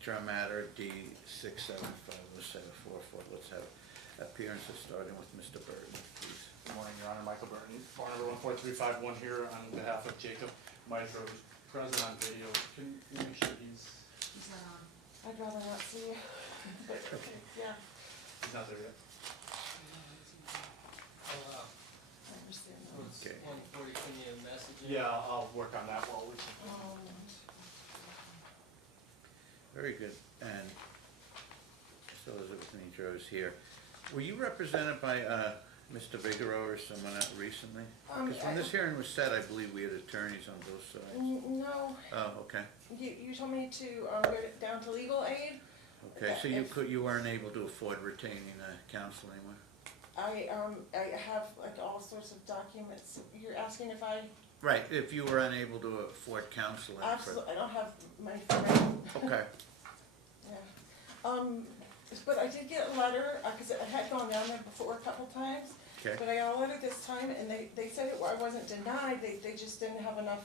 Interim matter D675074. Let's have appearances starting with Mr. Burton, please. Good morning, Your Honor. Michael Burton, bar number 14351 here on behalf of Jacob Mitro, who's present on video. Can you make sure he's not on. I'd rather not see you, but okay, yeah, not there yet? I understand that. Okay. 140, can you message him? Yeah, I'll work on that while we. Very good. And so Elizabeth Nitro is here. Were you represented by Mr. Bigelow or someone else recently? Because when this hearing was set, I believe we had attorneys on both sides. No, Oh, okay. you told me to go down to legal aid. Okay, so you weren't able to afford retaining counsel anymore? I have like all sorts of documents. You're asking if I, Right, if you were unable to afford counsel. absolutely, I don't have money for that. Okay. Yeah. But I did get a letter, because I had gone down there before a couple times. Okay. But I got a letter this time, and they said I wasn't denied, they just didn't have enough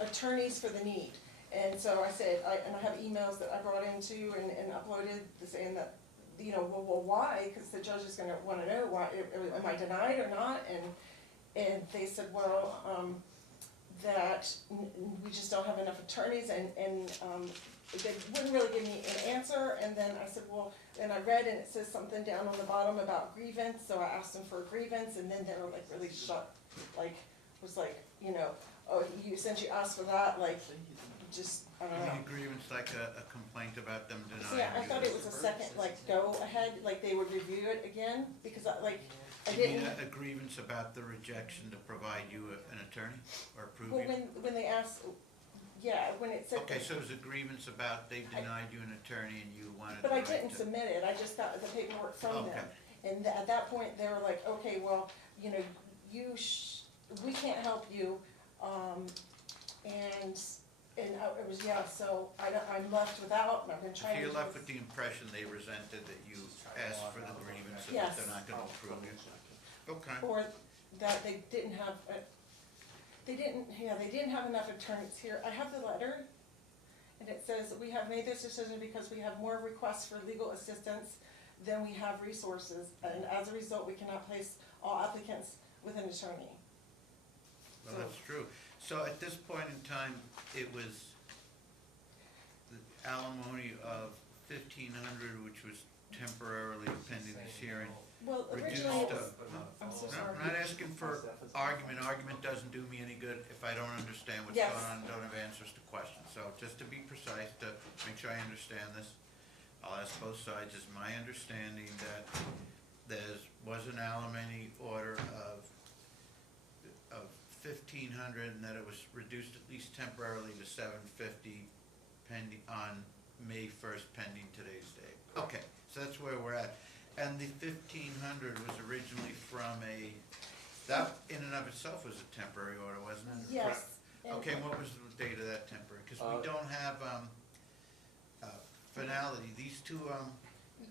attorneys for the need. And so I said, and I have emails that I brought into and uploaded saying that, well, why? Because the judge is gonna wanna know, why, am I denied or not? And they said, well, that we just don't have enough attorneys, and they wouldn't really give me an answer. And then I said, well, and I read, and it says something down on the bottom about grievance, so I asked them for a grievance, and then they were like really shocked, was like, oh, since you asked for that, just, I don't know. Any grievance, like a complaint about them denying? So yeah, I thought it was a second, go ahead, they would review it again, because I didn't. You mean a grievance about the rejection to provide you an attorney, or approve Well, you? when they asked, yeah, when it said. Okay, so it was a grievance about they denied you an attorney and you wanted the But I right didn't to- submit it, I just got the paperwork from Okay. them. And at that point, they were like, okay, well, we can't help you, it was, yeah, so I'm left without, and I've been So trying to. you're left with the impression they resented that you asked for the grievance and that Yes. they're not gonna approve you? Okay. Or that they didn't have, they didn't have enough attorneys here. I have the letter, and it says, we have made this decision because we have more requests for legal assistance than we have resources, and as a result, we cannot place all applicants with an attorney. Well, that's true. So at this point in time, it was the alimony of $1,500, which was temporarily pending this hearing. Well, Reduced originally, to, I'm so no, sorry. I'm not asking for argument. Argument doesn't do me any good if I don't understand what's Yes. going on and don't have answers to questions. So just to be precise, to make sure I understand this, I'll ask both sides. Is my understanding that there was an alimony order of $1,500 and that it was reduced at least temporarily to $750 pending on May 1st, pending today's date. Okay, so that's where we're at. And the $1,500 was originally from that in and of itself was a temporary order, wasn't it? Yes. Okay, and what was the date of that temporary? Because we don't have finality. These two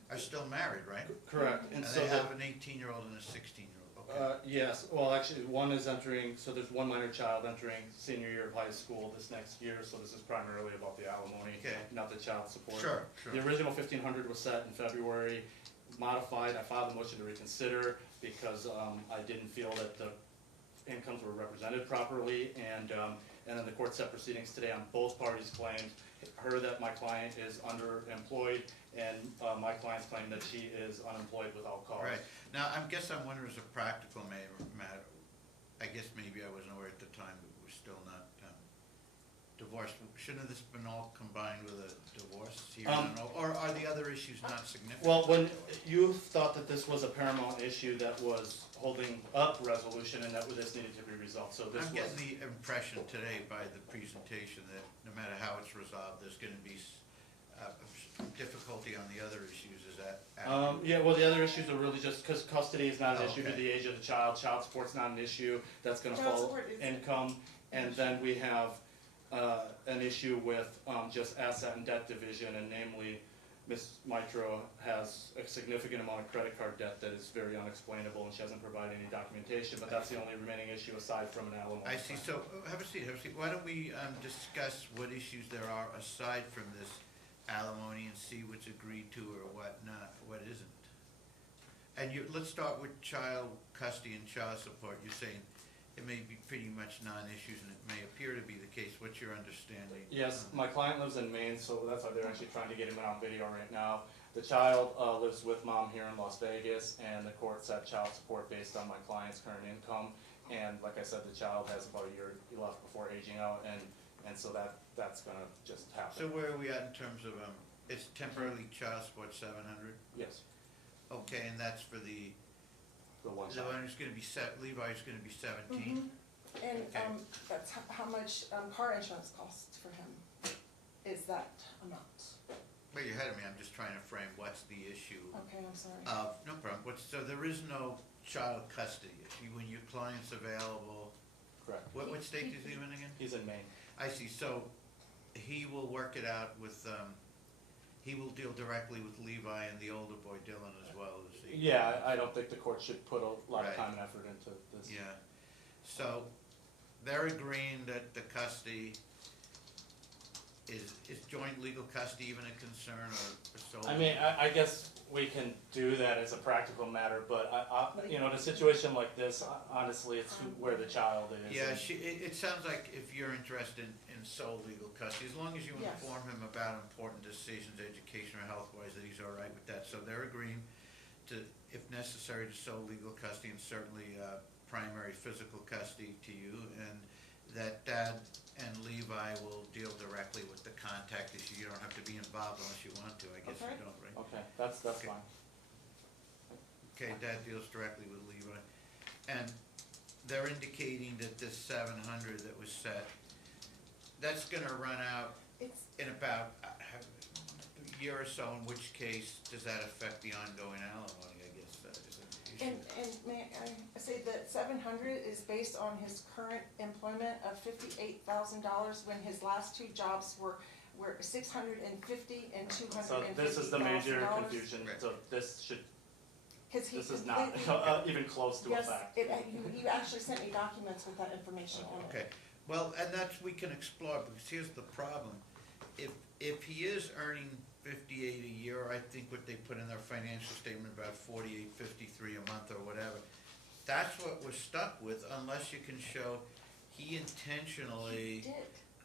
are still married, right? Correct. And so they have an 18-year-old and a 16-year-old. Okay. Yes, well, actually, one is entering, so there's one minor child entering senior year of high school this next year, so this is primarily about the alimony, Okay. not the child support. Sure. The original $1,500 was set in February, modified. I filed a motion to reconsider because I didn't feel that the incomes were represented properly, and then the court set proceedings today on both parties' claims. Her that my client is underemployed, and my client's claim that she is unemployed without cause. Right. Now, I'm wondering as a practical matter, I guess maybe I wasn't aware at the time, but we're still not divorced. Shouldn't this been all combined with a divorce here? Or are the other issues not significant? Well, when you thought that this was a paramount issue that was holding up resolution and that this needed to be resolved, so this was. I'm getting the impression today by the presentation that no matter how it's resolved, there's going to be difficulty on the other issues. Is that accurate? Yeah, well, the other issues are really just because custody is not an issue to Okay. the age of the child support's not an issue, that's gonna Child fall support is- income, and then we have, an issue with, just asset and debt division, and namely, Ms. Mitro has a significant amount of credit card debt that is very unexplainable, and she hasn't provided any documentation, but that's the only remaining issue aside from an alimony. I see. So have a seat. Why don't we discuss what issues there are aside from this alimony and see what's agreed to or what not, what isn't. And let's start with child custody and child support. You're saying it may be pretty much non-issues and it may appear to be the case. What's your understanding? Yes, my client lives in Maine, so that's why they're actually trying to get him on video right now. The child lives with mom here in Las Vegas, and the court set child support based on my client's current income. And like I said, the child has about a year left before aging out, and so that's gonna just happen. So where are we at in terms of, it's temporarily child support 700? Yes, Okay, and that's for the one the child. one who's gonna be Levi's gonna be 17? And, Okay. that's how much, car insurance costs for him, is that amount. Well, you're ahead of me, I'm just trying to frame what's the issue. Okay, I'm sorry. No problem, so there is no child custody issue when your client's available, Correct. what state does he live in again? He's in Maine. I see, so he will work it out with, he will deal directly with Levi and the older boy Dylan as well, is he? Yeah, I don't think the court should put a lot of Right. time and effort into this. Yeah, so they're agreeing that the custody is joint legal custody even a concern or sole? I mean, I guess we can do that as a practical matter, but you know, in a situation like this, honestly, it's where the child is. Yeah, it sounds like if you're interested in sole legal custody, as long as you Yes. inform him about important decisions, education or health-wise, that he's all right with that. So they're agreeing to, if necessary, to sole legal custody and certainly primary physical custody to you, and that Dad and Levi will deal directly with the contact issue. You don't have to be involved unless you want to, I guess Okay. you don't, right? Okay, that's Okay. fine. Okay, Dad deals directly with Levi. And they're indicating that this 700 that was set, that's gonna run out It's, in about a year or so, in which case does that affect the ongoing alimony, I guess, that is an issue. and may I say that 700 is based on his current employment of $58,000 when his last two jobs were $650 and $250,000. So this is the major confusion, Right. so this should, Cause he this is not completely, even close to a yes, fact. you actually sent me documents with that information on it. Okay, well, and that's, we can explore, because here's the problem. If he is earning 58 a year, I think what they put in their financial statement, about 48, 53 a month or whatever, that's what we're stuck with, unless you can show he intentionally He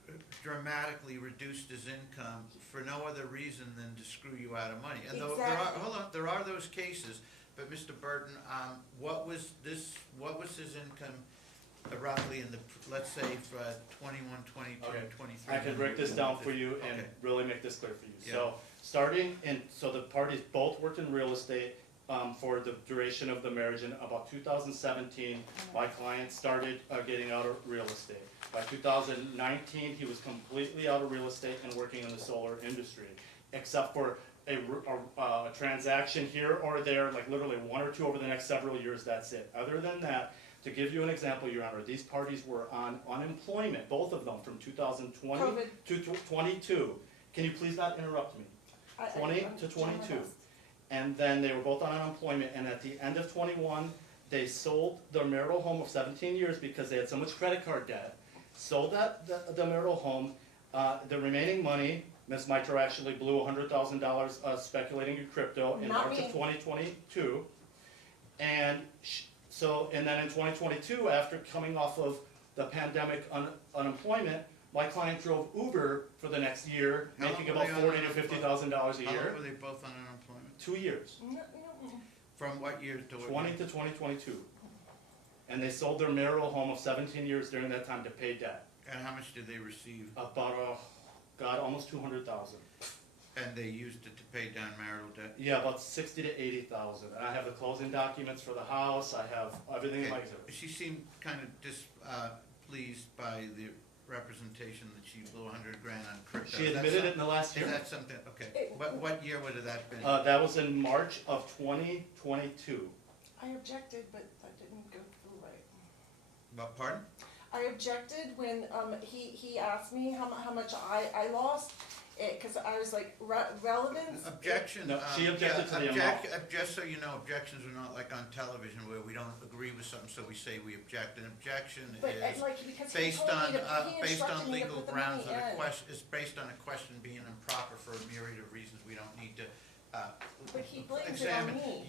did. dramatically reduced his income for no other reason than to screw you out of money. And there are, Exactly. hold on, there are those cases, but Mr. Burton, what was his income roughly in the, let's say, for 21, 22, Okay. 23? I can break this down for you and Okay. really make this clear for you. Yeah. So, starting in, so the parties both worked in real estate, for the duration of the marriage. In about 2017, my client started, getting out of real estate. By 2019, he was completely out of real estate and working in the solar industry, except for a transaction here or there, like literally one or two over the next several years, that's it. Other than that, to give you an example, Your Honor, these parties were on unemployment, both of them, from 2020 COVID. to 22. Can you please not interrupt me? 20 I'm to trying my 22. best. And then they were both on unemployment, and at the end of 21, they sold their marital home of 17 years because they had so much credit card debt. Sold the marital home, the remaining money, Ms. Mitra actually blew $100,000 speculating in crypto in Not March me. of 2022. And and then in 2022, after coming off of the pandemic unemployment, my client drove Uber for the next year, How long making were about they on $40,000 to $50,000 a How long year. were they both on unemployment? 2 years. No. From what year to what 20 year? to 2022. And they sold their marital home of 17 years during that time to pay debt. And how much did they receive? About, almost 200,000. And they used it to pay down marital debt? Yeah, about 60 to 80,000. And I have the closing documents for the house, I have everything in my Okay. exhibit. She seemed kind of displeased by the representation that she blew $100,000 on crypto. She Is that admitted it some- in the last Is year. that something, okay, what year would have that been? That was in March of 2022. I objected, but that didn't go through right. Well, pardon? I objected when, he asked me how much I lost, cause I was like, relevance? Objection. No, she objected to the amount. Just so you know, objections are not like on television where we don't agree with something, so we say we object. An objection But, is like, because he based told on, me to, he based instructed on me to legal put the grounds money that a in. question, is based on a question being improper for a mere myriad of reasons we don't need to, But he blames it on examine. me.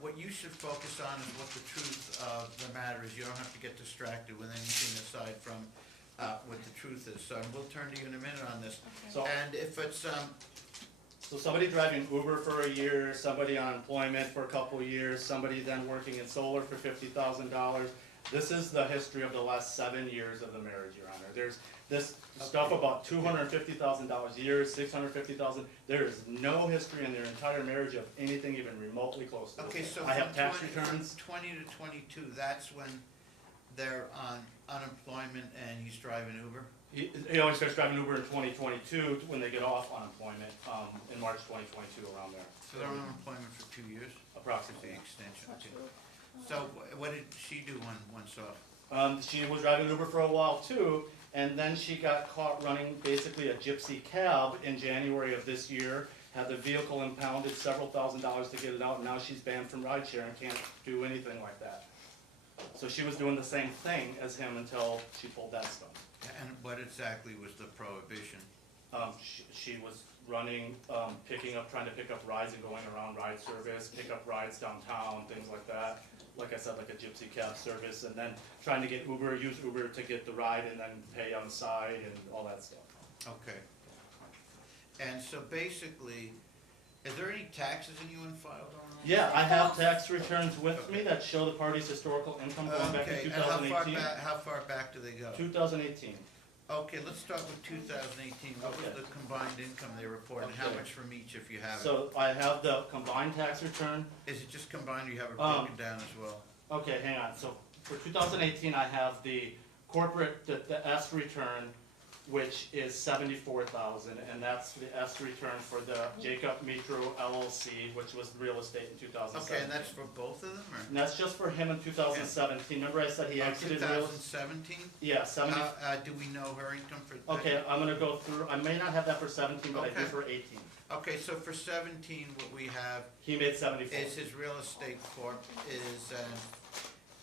What you should focus on is what the truth of the matter is. You don't have to get distracted with anything aside from, what the truth is. So we'll turn to you in a minute on this. Okay. So, And if it's, so somebody driving Uber for a year, somebody on employment for a couple of years, somebody then working in solar for $50,000. This is the history of the last 7 years of the marriage, Your Honor. There's this stuff about $250,000 a year, $650,000. There is no history in their entire marriage of anything even remotely close to okay, this. so I have from tax 20 returns. from 20 to 22, that's when they're on unemployment and he's driving Uber? He only starts driving Uber in 2022 when they get off unemployment, in March 2022, around there. So they're on unemployment for 2 years? The Approximately. extension, Not okay. true. So what did she do once off? She was driving Uber for a while too, and then she got caught running basically a gypsy cab in January of this year, had the vehicle impounded several $1,000s to get it out, and now she's banned from rideshare and can't do anything like that. So she was doing the same thing as him until she pulled that stuff. And what exactly was the prohibition? She was running, trying to pick up rides and going around ride service, pick up rides downtown, things like that. Like I said, like a gypsy cab service, and then trying to get Uber, use Uber to get the ride and then pay on the side and all that stuff. Okay. And so basically, is there any taxes in you filed on? Yeah, I have tax returns with me that show the party's historical income going back Okay, to and how 2018. far back do they go? 2018. Okay, let's start with 2018. What was Okay. the combined income they reported, and how Okay. much from each if you have it? So I have the combined tax return. Is it just combined or you have it Um, broken down as well? Okay, hang on. So for 2018, I have the corporate, the S return, which is 74,000, and that's the S return for the Jacob Mitro LLC, which was real estate in 2017. Okay, and that's for both of them, or? And that's just for him in 2017. Remember I said he exited real? 2017? Yeah, 70. Do we know her income for? Okay, I'm gonna go through, I may not have that for 17, but I do Okay. for 18. Okay, so for 17, what we have He made 74. is his real estate corp is,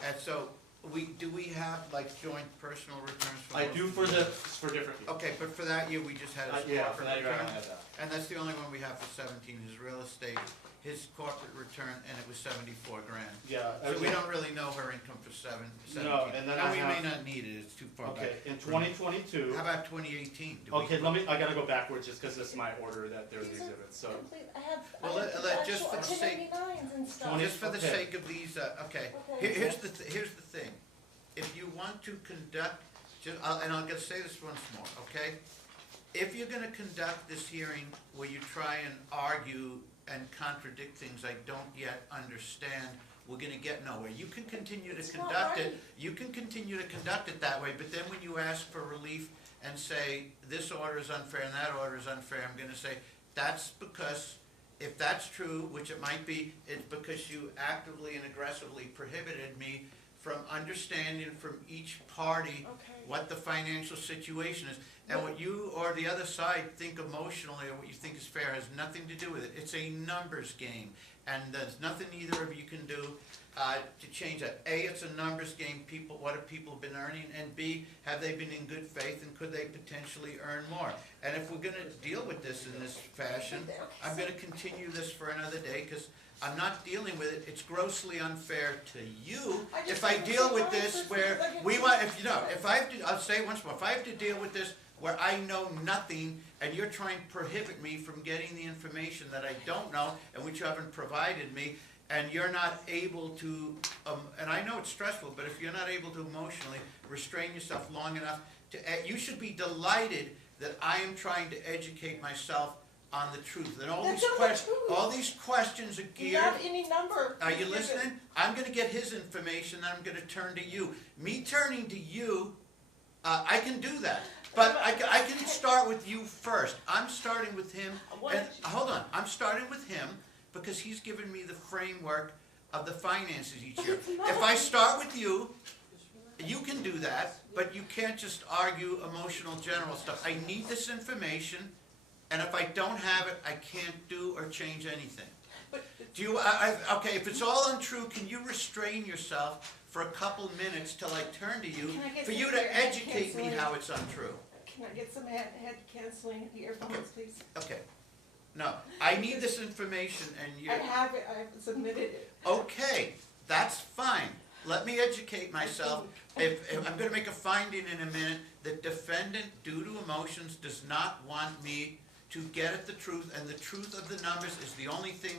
and so do we have like joint personal returns for I both do of for you? for different people. Okay, but for that year, we just had his Yeah, for corporate that year I return? don't have that. And that's the only one we have for 17, his real estate, his corporate return, and it was 74 grand. Yeah. So we don't really know her income for 17. No, and then Now, I we may have- not need it, it's too far back. Okay, in 2022. How about 2018? Do we- Okay, I gotta go backwards just because this is my order that they're the These are exhibits, so. complete- I have, Well, I have let- just actual for the sake- 1099s and stuff. 20 Just for the Okay. sake of these, okay, Okay. here's the thing. If you want to conduct, and I'm gonna say this once more, okay? If you're gonna conduct this hearing where you try and argue and contradict things I don't yet understand, we're gonna get nowhere. You can continue to It's not conduct it, right. you can continue to conduct it that way, but then when you ask for relief and say, this order is unfair and that order is unfair, I'm gonna say, that's because, if that's true, which it might be, it's because you actively and aggressively prohibited me from understanding from each party Okay. what the financial situation is. And what you or the other side think emotionally or what you think is fair has nothing to do with it. It's a numbers game. And there's nothing either of you can do to change that. A, it's a numbers game. What have people been earning? And B, have they been in good faith and could they potentially earn more? And if we're gonna deal with this in this fashion, I'm gonna continue this for another day because I'm not dealing with it. It's grossly unfair to you. I just If I think deal it's with fine this for where people that we get- want, I'll say it once more, if I have to deal with this where I know nothing and you're trying to prohibit me from getting the information that I don't know and which you haven't provided me, and you're not able to, and I know it's stressful, but if you're not able to emotionally restrain yourself long enough you should be delighted that I am trying to educate myself on the truth. And all That's these not the questions, truth. all these questions are Do you geared. have any number? Are you Give it. listening? I'm gonna get his information, then I'm gonna turn to you. Me turning to you, I can do that. But I can start with you first. I'm starting with him, What and, did you- hold on, I'm starting with him because he's given me the framework of the finances each year. But it's not. If I start with you, you can do that, but you can't just argue emotional general stuff. I need this information, and if I don't have it, I can't do or change anything. But Do you, okay, if it's all untrue, can you restrain yourself for a couple minutes till I turn to you, Can I get for you some to clear educate me cancellation? how it's untrue? Can I get some head canceling earphones, please? Okay. No, I need this information and I you're, have it, I've submitted it. okay, that's fine. Let me educate myself. If I'm gonna make a finding in a minute, the defendant, due to emotions, does not want me to get at the truth, and the truth of the numbers is the only thing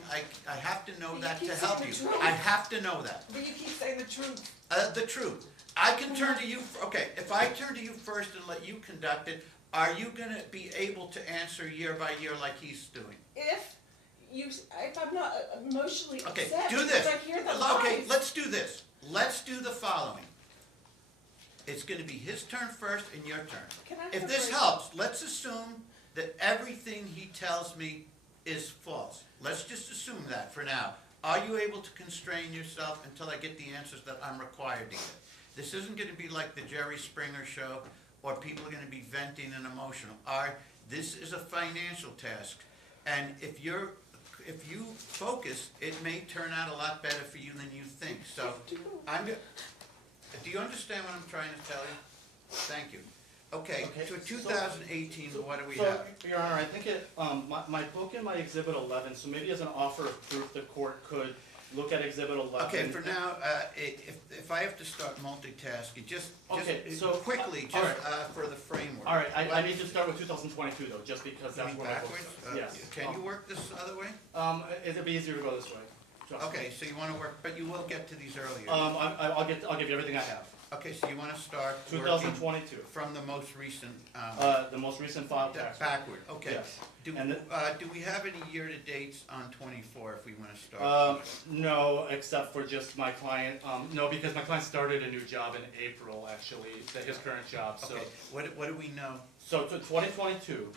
I have to know You that keep to help saying you. the truth. I have to know that. But you keep saying the truth. The truth. I can turn to you, okay, if I turn to you first and let you conduct it, are you gonna be able to answer year by year like he's doing? If I'm not emotionally Okay, upset do because this. I hear the Okay, lies. let's do this. Let's do the following. It's gonna be his turn first and your turn. Can I have If a this break? helps, let's assume that everything he tells me is false. Let's just assume that for now. Are you able to constrain yourself until I get the answers that I'm required to get? This isn't gonna be like the Jerry Springer show, or people are gonna be venting and emotional. This is a financial task, and if you focus, it may turn out a lot better for you than you think, so, do you understand what I'm trying to tell you? Thank you. Okay, Okay, so so- 2018, what do we So, have? Your Honor, I think my book and my exhibit 11, so maybe as an offer of proof, the court could look at exhibit 11. Okay, for now, if I have to start multitasking, just Okay, so- quickly, all just right. for the framework. All right, I need to start with 2022 though, just because that's Going where my book backwards? starts. Yes. Can you work this other way? It'd be easier to go this way. Trust me. Okay, so you wanna work, but you will get to these earlier. I'll give you everything I have. Okay, so you wanna start working 2022, from the most recent, the most recent file tax. backward, okay. Yes. Do And do we have any year-to-dates on 24 if we wanna start? No, except for just my client, no, because my client started a new job in April, actually, his current job, so. Okay, what do we know? So to 2022,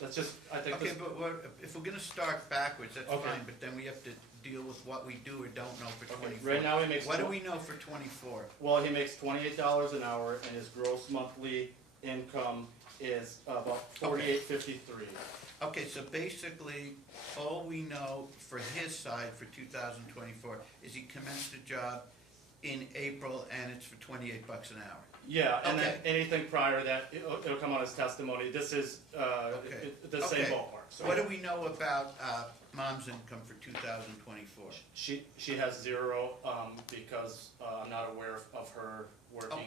that's just, I think Okay, this, but if we're gonna start backwards, that's Okay. fine, but then we have to deal with what we do or don't know for okay, 24. right now he makes. What do we know for 24? Well, he makes $28 an hour and his gross monthly income is about $48.53. Okay, so basically, all we know for his side for 2024 is he commenced a job in April and it's for $28 an hour. Yeah, and then Okay. anything prior to that, it'll come on as testimony, this is, Okay. the same Okay. ballpark, so. What do we know about mom's income for 2024? She has zero, because, I'm not aware of her working.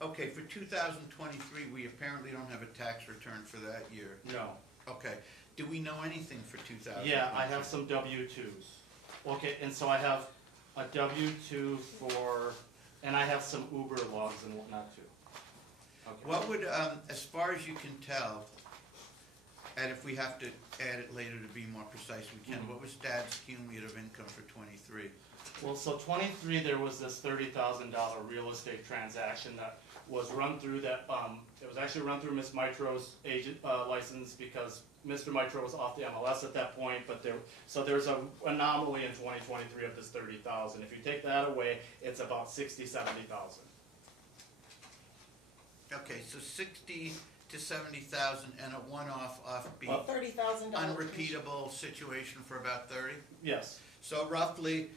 Okay, for 2023, we apparently don't have a tax return for that year. No. Okay, do we know anything for 2023? Yeah, I have some W-2s. Okay, and so I have a W-2 for, and I have some Uber logs and whatnot too. Okay. What would, as far as you can tell, and if we have to add it later to be more precise, we can, Mhm. what was Dad's cumulative income for 23? Well, so 23, there was this $30,000 real estate transaction that was run through that, it was actually run through Ms. Mitro's agent, license because Mr. Mitro was off the MLS at that point, but so there's an anomaly in 2023 of this 30,000. If you take that away, it's about 60, 70,000. Okay, so 60 to 70,000 and a one-off offbeat, $30,000. unrepeatable situation for about 30? Yes. So roughly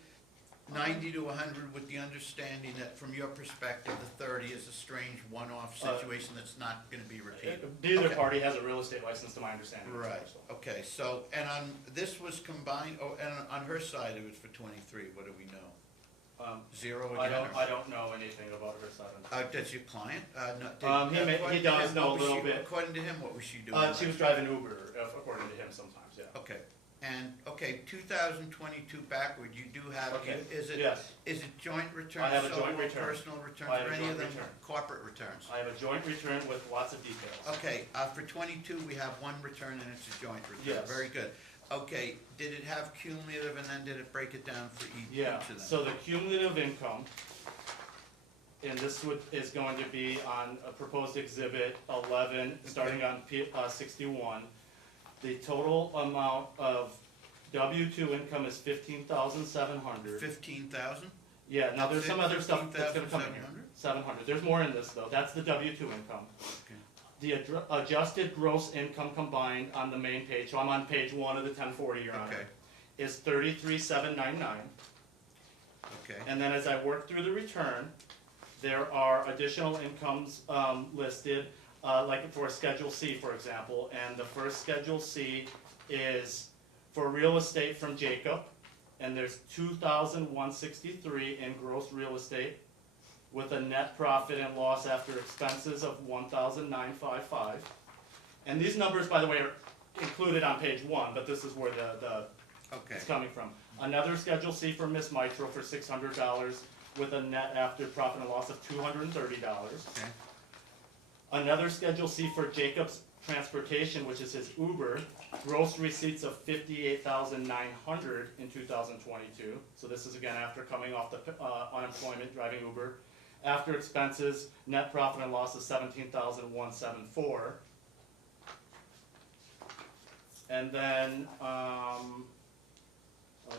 90 to 100 with the understanding that from your perspective, the 30 is a strange one-off situation that's not gonna be repeated. Neither Okay. party has a real estate license to my understanding. Right, okay, so, and this was combined, and on her side, it was for 23, what do we know? Zero I again? I don't know anything about her side. Does your client, He does know a little bit. According to him, what was she doing? She was driving Uber, according to him sometimes, yeah. Okay, and, 2022 backward, you do have, Okay, is it yes. joint returns? I have a joint solo, return. personal returns, I have or a any of joint them return. corporate returns? I have a joint return with lots of details. Okay, for 22, we have one return and it's a joint return. Yes. Very good. Okay, did it have cumulative and then did it break it down for each Yeah, of them? so the cumulative income, and this is going to be on a proposed exhibit 11, starting on 61. The total amount of W-2 income is 15,700. 15,000? Yeah, now there's some other stuff that's gonna come in here. 15,700? 700, there's more in this though, that's the W-2 income. Okay. The adjusted gross income combined on the main page, so I'm on page 1 of the 1040, Your Honor, Okay, is 33,799. okay. And then as I work through the return, there are additional incomes listed. like for Schedule C, for example, and the first Schedule C is for real estate from Jacob, and there's 2,163 in gross real estate, with a net profit and loss after expenses of 1,955. And these numbers, by the way, are included on page 1, but this is where Okay, it's coming from. Another Schedule C for Miss Mitro for $600, with a net after profit and loss of $230. okay, Another Schedule C for Jacob's Transportation, which is his Uber, gross receipts of $58,900 in 2022. So this is again after coming off the unemployment driving Uber. After expenses, net profit and loss is $17,174. And then,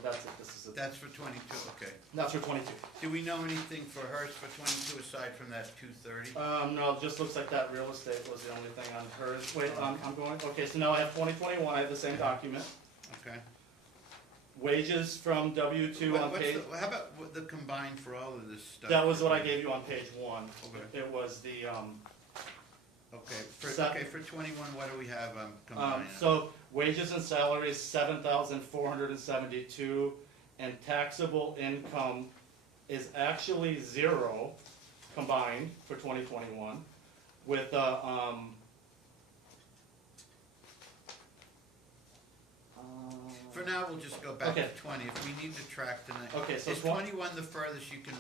that's it. This is it. that's for 22, okay. That's for 22. Do we know anything for hers for 22 aside from that 230? No, it just looks like that real estate was the only thing on hers. Wait, I'm going, okay, so now I have 2021, I have the same document. Okay. Wages from W-2 on page, How about the combined for all of this stuff? that was what I gave you on page 1. Okay. It was the, Okay, for 21, what do we have combined? so wages and salaries, 7,472, and taxable income is actually 0 combined for 2021, with For now, we'll just go back Okay. to 20. If we need to track tonight. Okay, so Is 21 the furthest you can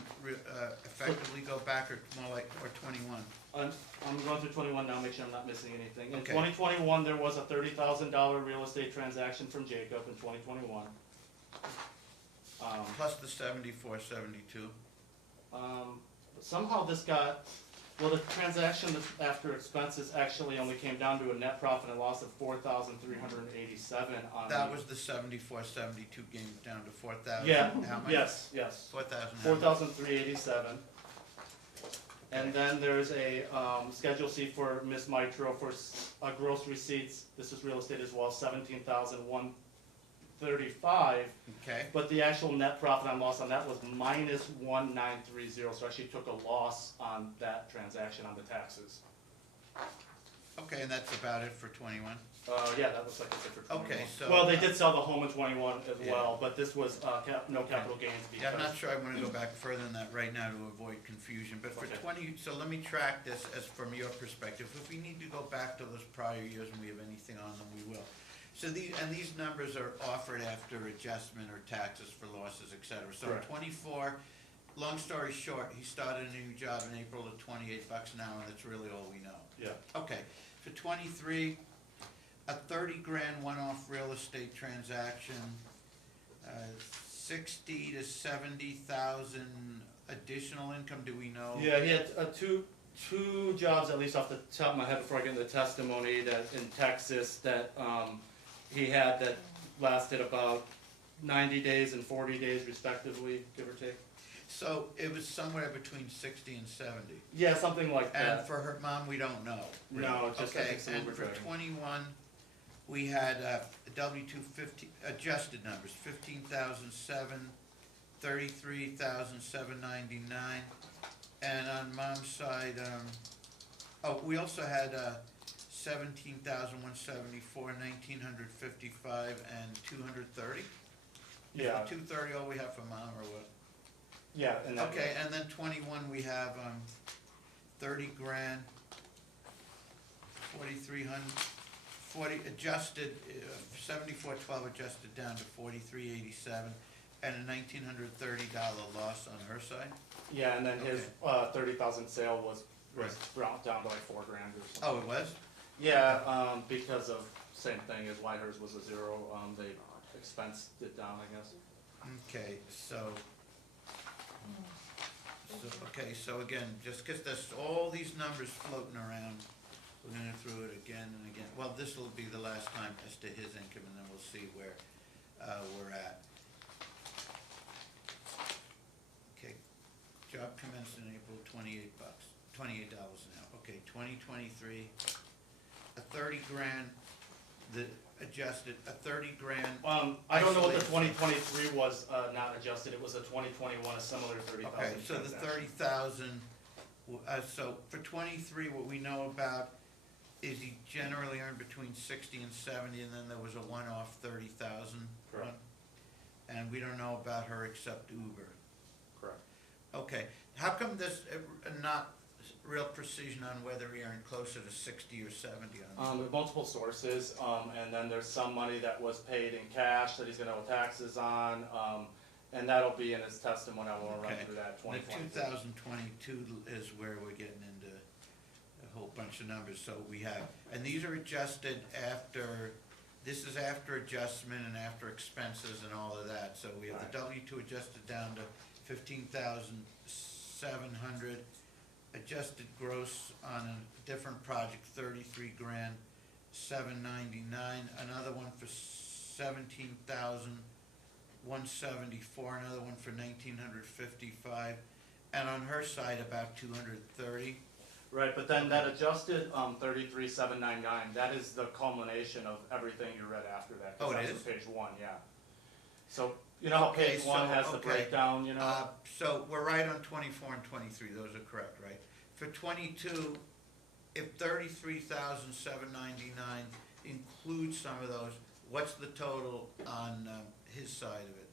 effectively go back, or more like, or 21? I'm going through 21 now, make sure I'm not missing anything. In Okay. 2021, there was a $30,000 real estate transaction from Jacob in 2021. Plus the 74, 72. Somehow this got, well, the transaction that's after expenses actually only came down to a net profit and loss of $4,387 on. That was the 74, 72 gain down to 4,000. Yeah, How much? yes. 4,000. 4,387. And then there's a Schedule C for Miss Mitro for gross receipts. This is real estate as well, 17,135. Okay. But the actual net profit and loss on that was minus 1,930. So actually took a loss on that transaction on the taxes. Okay, and that's about it for 21. Yeah, that looks like it's it for 21. Okay, so. Well, they did sell the home in 21 as Yeah. well, but this was no capital gains Yeah, I'm not because. sure I want to go back further than that right now to avoid confusion, but for Okay. 20, so let me track this as from your perspective. If we need to go back to those prior years and we have anything on them, we will. So these numbers are offered after adjustment or taxes for losses, et cetera. So in Correct. 24, long story short, he started a new job in April at $28 an hour, and that's really all we know. Yeah. Okay, for 23, a 30 grand one-off real estate transaction, 60 to 70,000 additional income, do we know? Yeah, he had two jobs, at least off the top of my head before I get into the testimony, that in Texas that he had that lasted about 90 days and 40 days respectively, give or take. So it was somewhere between 60 and 70. Yeah, something like And that. for her mom, we don't know. really. No, it's just I Okay, think some and for overdraft. 21, we had W-2 adjusted numbers, 15,007, 33,799, and on mom's side, we also had 17,174, 1,955, and 230. Yeah, 230, all we have for mom, or what? yeah, and that. Okay, and then 21, we have 30 grand, 4,300, 40 adjusted, 7412 adjusted down to 4387, and a $1,930 loss on her side. Yeah, and then his Okay. 30,000 sale was Right. brought down to like $4 grand or something. Oh, it was? Yeah, because of same thing as why hers was a 0. They expensed it down, I guess. Okay, so again, just because there's all these numbers floating around, we're gonna go through it again and again. Well, this will be the last time as to his income, and then we'll see where we're at. Okay, job commenced in April, $28 an hour. Okay, 2023, a 30 grand, the adjusted, a 30 grand. I don't know what the Isolated. 2023 was not adjusted. It was a 2021, a similar 30,000. Okay, so the transaction. 30,000, so for 23, what we know about is he generally earned between 60 and 70, and then there was a one-off 30,000? Correct. And we don't know about her except Uber. Correct. Okay, how come there's not real precision on whether he earned closer to 60 or 70 on With multiple sources, and then there's some money that was paid in cash that he's gonna owe taxes on, and that'll be in his testimony. I won't run Okay. through that. The 2022. 2022 is where we're getting into a whole bunch of numbers, so we have, and these are adjusted after, this is after adjustment and after expenses and all of that, so we have the W-2 adjusted down to 15,700, adjusted gross on a different project, 33 grand, 799, another one for 17,174, another one for 1,955, and on her side, about 230. Right, but then that adjusted 33,799, that is the culmination of everything you read after that. 'Cause Oh, it that's is? on page 1, yeah. So, you know how Okay, page 1 so- has the okay. breakdown, you know? So we're right on 24 and 23, those are correct, right? For 22, if 33,799 includes some of those, what's the total on his side of it?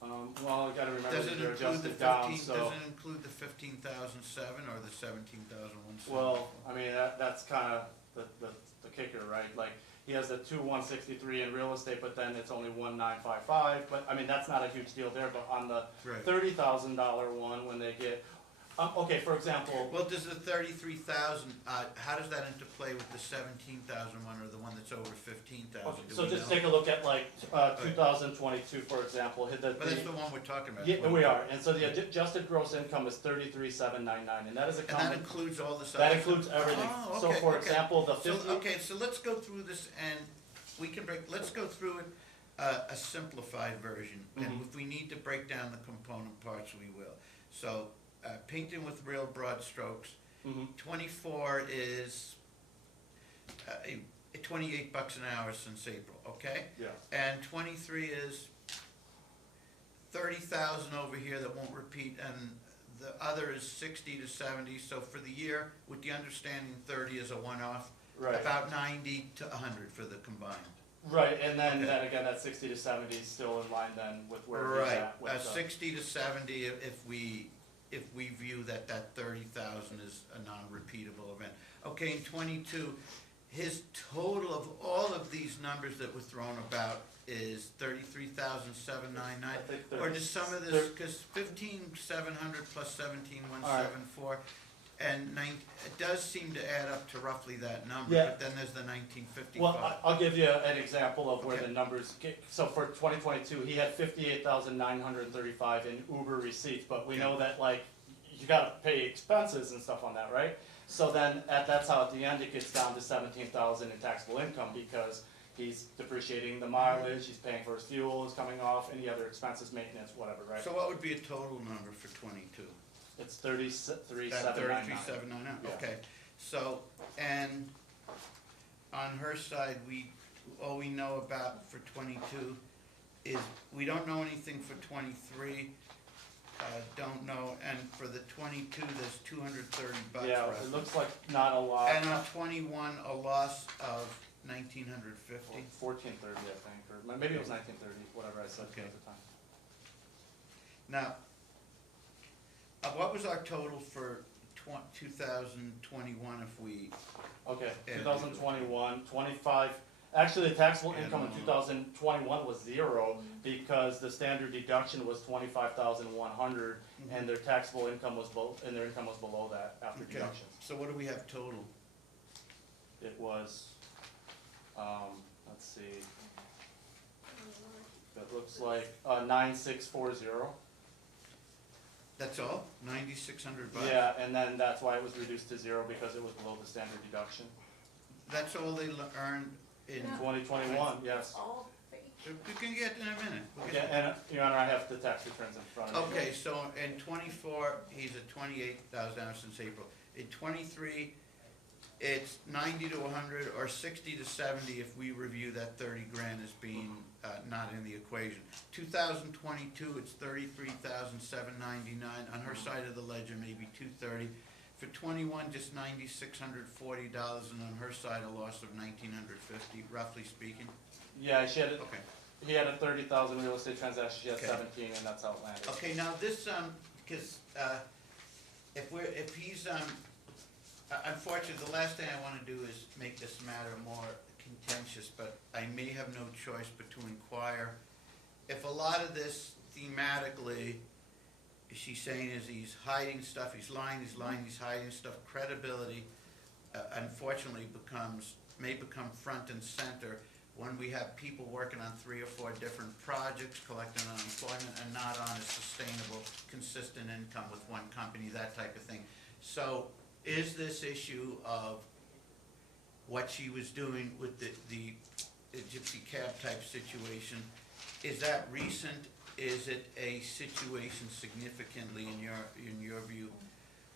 Well, you gotta remember Does that it they're include the adjusted down, 15, so. does it include the 15,007 or the 17,170? Well, I mean, that's kinda the kicker, right? Like, he has the 2,163 in real estate, but then it's only 1,955, but, I mean, that's not a huge deal there, but on the Right. $30,000 one, when they get, okay, for example, Well, does the 33,000, how does that interplay with the 17,000 one or the one that's over 15,000? okay, so just take a look at like, 2022, for example, hit the. But that's the one we're talking about. Yeah, we are, and so the adjusted gross income is 33,799, and that is a And that common, includes all this other that stuff? includes everything. Oh, So okay, for okay. example, the So, 50. okay, so let's go through this and we can let's go through it, a simplified version. And Mhm. if we need to break down the component parts, we will. So, painting with real broad strokes, Mhm. 24 is, 28 bucks an hour since April, okay? Yeah, And 23 is 30,000 over here that won't repeat, and the other is 60 to 70, so for the year, with the understanding 30 is a one-off, right. about 90 to 100 for the combined. Right, and then, Okay. then again, that 60 to 70 is still in line then with where he's Right, at with the. 60 to 70 if we view that 30,000 is a non-repeatable event. Okay, in 22, his total of all of these numbers that were thrown about is 33,799. I think Or does some of this, because 15,700 plus 17,174, and it does seem to add up to roughly that number, Yeah. but then there's the 1955. Well, I'll give you an example of where Okay. the numbers get, so for 2022, he had 58,935 in Uber receipts, but we know that like, you gotta pay expenses and stuff on that, right? So then, that's how at the end it gets down to 17,000 in taxable income, because he's depreciating the mileage, he's paying for his fuel, is coming off, any other expenses, maintenance, whatever, right? So what would be a total number for 22? It's 33,799. That 33,799, Yeah. okay. So, and on her side, all we know about for 22 is, we don't know anything for 23, don't know, and for the 22, there's 230 bucks Yeah, roughly. it looks like not a lot. And on 21, a loss of 1,950. 1430, I think, or maybe it was 1930, whatever I said Okay. at the time. Now, what was our total for 2021 if we, Okay, And- 2021, 25, actually the taxable And, income in 2021 was 0 because the standard deduction was 25,100 and their taxable income was and their income was below that after okay, deductions. so what do we have total? It was, let's see, it looks like 9640. That's all? 9,600 bucks? Yeah, and then that's why it was reduced to 0 because it was below the standard deduction. That's all they earned in, Yeah. 2021, yes. All fake. we can get in a minute. We'll Okay, get- and Your Honor, I have the tax returns in front of me. Okay, so in 24, he's at 28,000 now since April. In 23, it's 90 to 100 or 60 to 70 if we review that 30 grand as being not in the equation. 2022, it's 33,799. On her side of the ledger, maybe 230. For 21, just $9,640, and on her side, a loss of $1,950, roughly speaking. Yeah, she had, Okay. he had a 30,000 real estate transaction, she had Okay. 17, and that's how it landed. Okay, now this, because if he's, unfortunately, the last thing I want to do is make this matter more contentious, but I may have no choice but to inquire. If a lot of this thematically, she's saying is he's hiding stuff, he's lying, he's hiding stuff, credibility, unfortunately may become front and center when we have people working on 3 or 4 different projects, collecting unemployment, and not on a sustainable, consistent income with one company, that type of thing. So is this issue of what she was doing with the gypsy cab type situation, is that recent? Is it a situation significantly, in your view,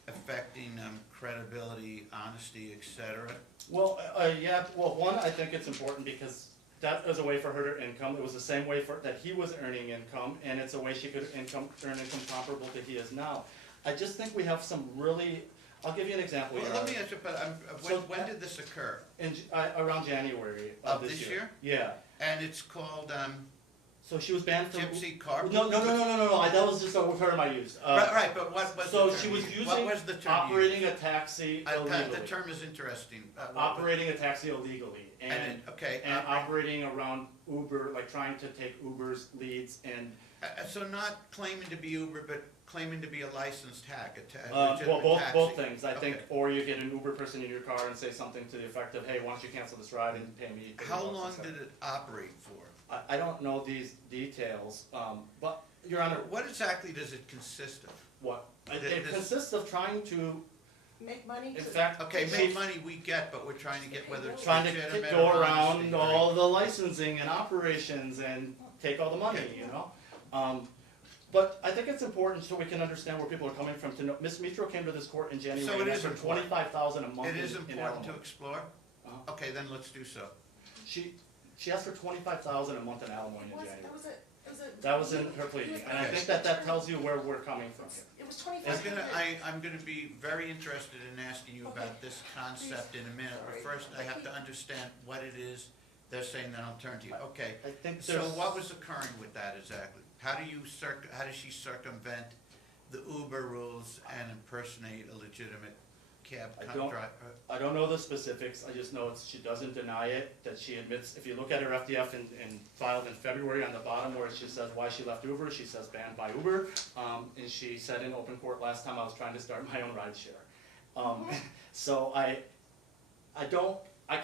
affecting credibility, honesty, et cetera? Well, yeah, well, one, I think it's important because that was a way for her to income. It was the same way that he was earning income, and it's a way she could earn income comparable to he is now. I just think we have some really, I'll give you an example. Well, let me ask you, but when did this occur? Around January Of this year? Yeah. And it's called So she was banned from. gypsy car? No, that was just a term I used. Right, but what was So the term she was used? using, What was the term operating used? a taxi The illegally. term is interesting. Operating a taxi illegally. Okay. And operating around Uber, like trying to take Uber's leads and, So not claiming to be Uber, but claiming to be a licensed hack, a well, legitimate taxi. both things, I think, Okay. or you get an Uber person in your car and say something to the effect of, hey, why don't you cancel this ride and pay me $30 How long instead. did it operate for? I don't know these details, but, Your Honor, What exactly does it consist of? what? It This- consists of trying to, Make money in to. fact. Okay, she- make money we get, but we're trying to get whether it's Trying legitimate to or go honesty, around right? all the licensing and operations and take all the money, Okay. you know? But I think it's important so we can understand where people are coming from to know, Ms. Mitro came to this court in January. So it and is asked for important. $25,000 a month It is in important to alimony. explore? Uh-huh. Okay, then let's do so. She asked for $25,000 a month in alimony in January. That was a. That was in her pleading, and I Okay. think that tells you where we're coming from here. It was 25. I'm gonna be very interested in asking you about this concept in a minute, but Sorry. first I have to understand what it is they're saying, then I'll turn to you. Okay, I think so there's. what was occurring with that exactly? How does she circumvent the Uber rules and impersonate a legitimate cab I don't- driver? I don't know the specifics, I just know she doesn't deny it, that she admits, if you look at her FDF and filed in February on the bottom where she says why she left Uber, she says banned by Uber, and she said in open court last time I was trying to start my own ride share. So I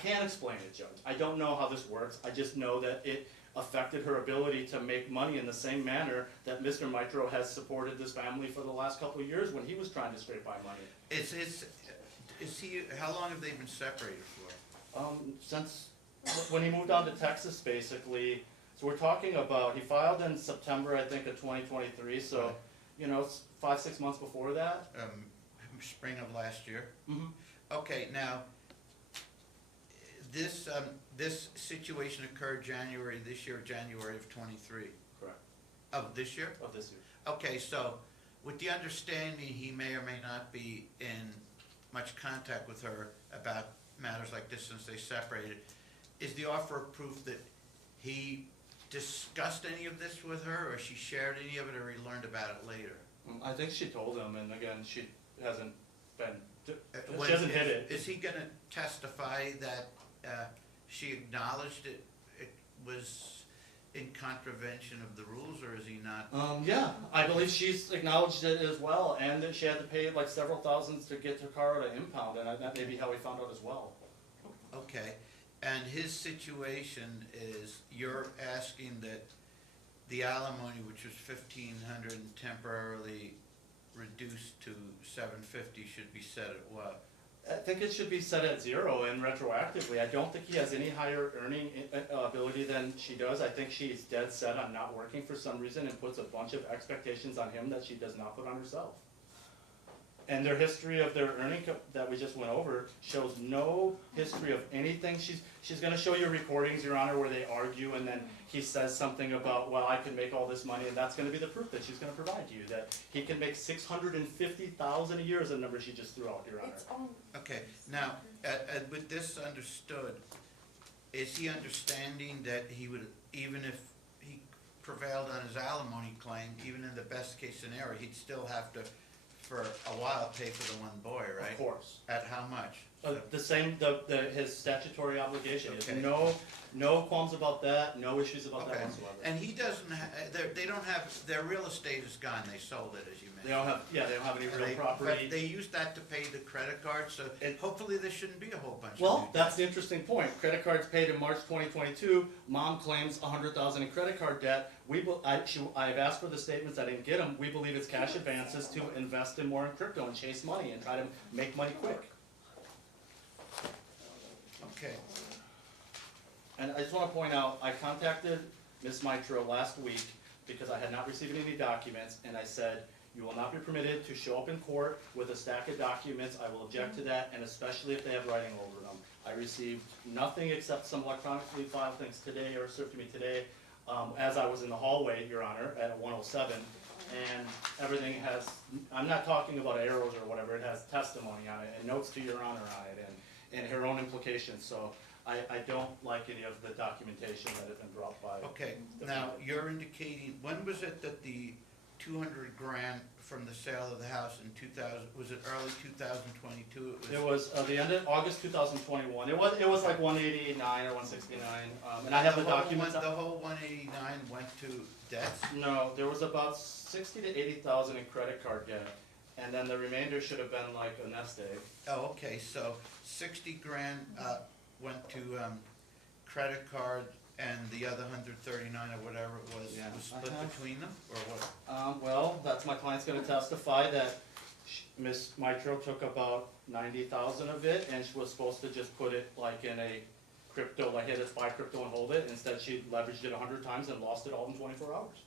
can't explain it, Judge, I don't know how this works, I just know that it affected her ability to make money in the same manner that Mr. Mitro has supported this family for the last couple of years when he was trying to scrape by money. How long have they been separated for? Since when he moved on to Texas, basically, so we're talking about, he filed in September, I think, of 2023, so, Right. you know, it's 5-6 months before that. Spring of last year? Mm-hmm. Okay, now, this situation occurred January this year, January of '23? Correct, Of this year? of this year. Okay, so with the understanding he may or may not be in much contact with her about matters like this since they separated, is the offer of proof that he discussed any of this with her, or she shared any of it, or he learned about it later? I think she told him, and again, she hasn't been, When- she hasn't hit it. Is he gonna testify that she acknowledged it was in contravention of the rules, or is he not? Yeah, I believe she's acknowledged it as well, and that she had to pay like several thousands to get her car at an impound, and that may be how he found out as well. Okay, and his situation is, you're asking that the alimony, which was $1,500 and temporarily reduced to $750, should be set at what? I think it should be set at 0 and retroactively. I don't think he has any higher earning ability than she does. I think she's dead set on not working for some reason and puts a bunch of expectations on him that she does not put on herself. And their history of their earning that we just went over shows no history of anything. She's gonna show you recordings, Your Honor, where they argue and then he says something about, well, I can make all this money, and that's gonna be the proof that she's gonna provide you, that he can make $650,000 a year is a number she just threw out, Your Honor. It's on, Okay, now, with this understood, is he understanding that he would, even if he prevailed on his alimony claim, even in the best case scenario, he'd still have to, for a while, pay for the one boy, right? Of course. At how much? The same, his statutory obligation, he has Okay. no qualms about that, no issues about that Okay. whatsoever. And he doesn't they don't have, their real estate is gone, they sold it, as you mentioned. They don't have any And real they- property. But they used that to pay the credit card, so hopefully there shouldn't be a whole bunch of. Well, new that's the debts. interesting point. Credit cards paid in March 2022. Mom claims $100,000 in credit card debt. I've asked for the statements. I didn't get them. We believe it's cash advances to invest in more in crypto and chase money and try to make money quick. Okay, And I just want to point out, I contacted Ms. Mitro last week because I had not received any documents, and I said, you will not be permitted to show up in court with a stack of documents. I will object to that, and especially if they have writing over them. I received nothing except some electronically filed things today, or served to me today, as I was in the hallway, Your Honor, at 107. And everything has, I'm not talking about arrows or whatever, it has testimony on it, and notes to Your Honor on it, and her own implications. So I don't like any of the documentation that has been brought by. okay, now, you're indicating, when was it that the 200 grand from the sale of the house in 2000, was it early 2022? It was the end of August 2021. It was like 189 or 169, and I have the documents. The whole 189 went to debts? No, there was about 60 to 80,000 in credit card debt, and then the remainder should have been like a nest egg. Oh, okay, so 60 grand went to credit card, and the other 139 or whatever it was Yeah, split I have- between them, or what? Well, that's my client's gonna testify that Ms. Mitro took about 90,000 of it, and she was supposed to just put it like in a crypto, like hit it, buy crypto and hold it. Instead, she leveraged it 100 times and lost it all in 24 hours.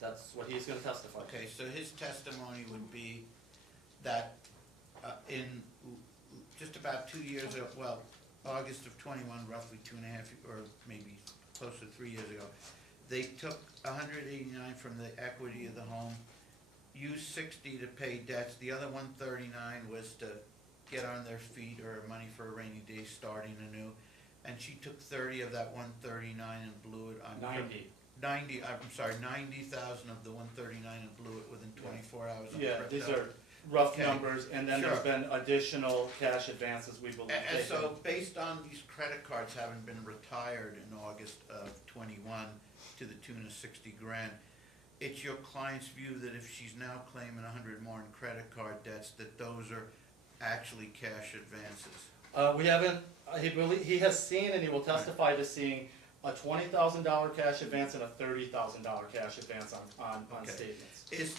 That's what he's gonna testify. Okay, so his testimony would be that in just about 2 years ago, well, August of 21, roughly 2.5, or maybe close to 3 years ago, they took 189 from the equity of the home, used 60 to pay debts, the other 139 was to get on their feet or money for a rainy day starting anew, and she took 30 of that 139 and blew it on. 90. I'm sorry, 90,000 of the 139 and blew it within 24 hours on Yeah, crypto. these are rough Okay. numbers, and then there's Sure. been additional cash advances, we believe. And so, based on these credit cards having been retired in August of 21 to the tune of 60 grand, it's your client's view that if she's now claiming 100 more in credit card debts, that those are actually cash advances? We haven't, he has seen and he will testify to seeing a $20,000 cash advance and a $30,000 cash advance on Okay. statements.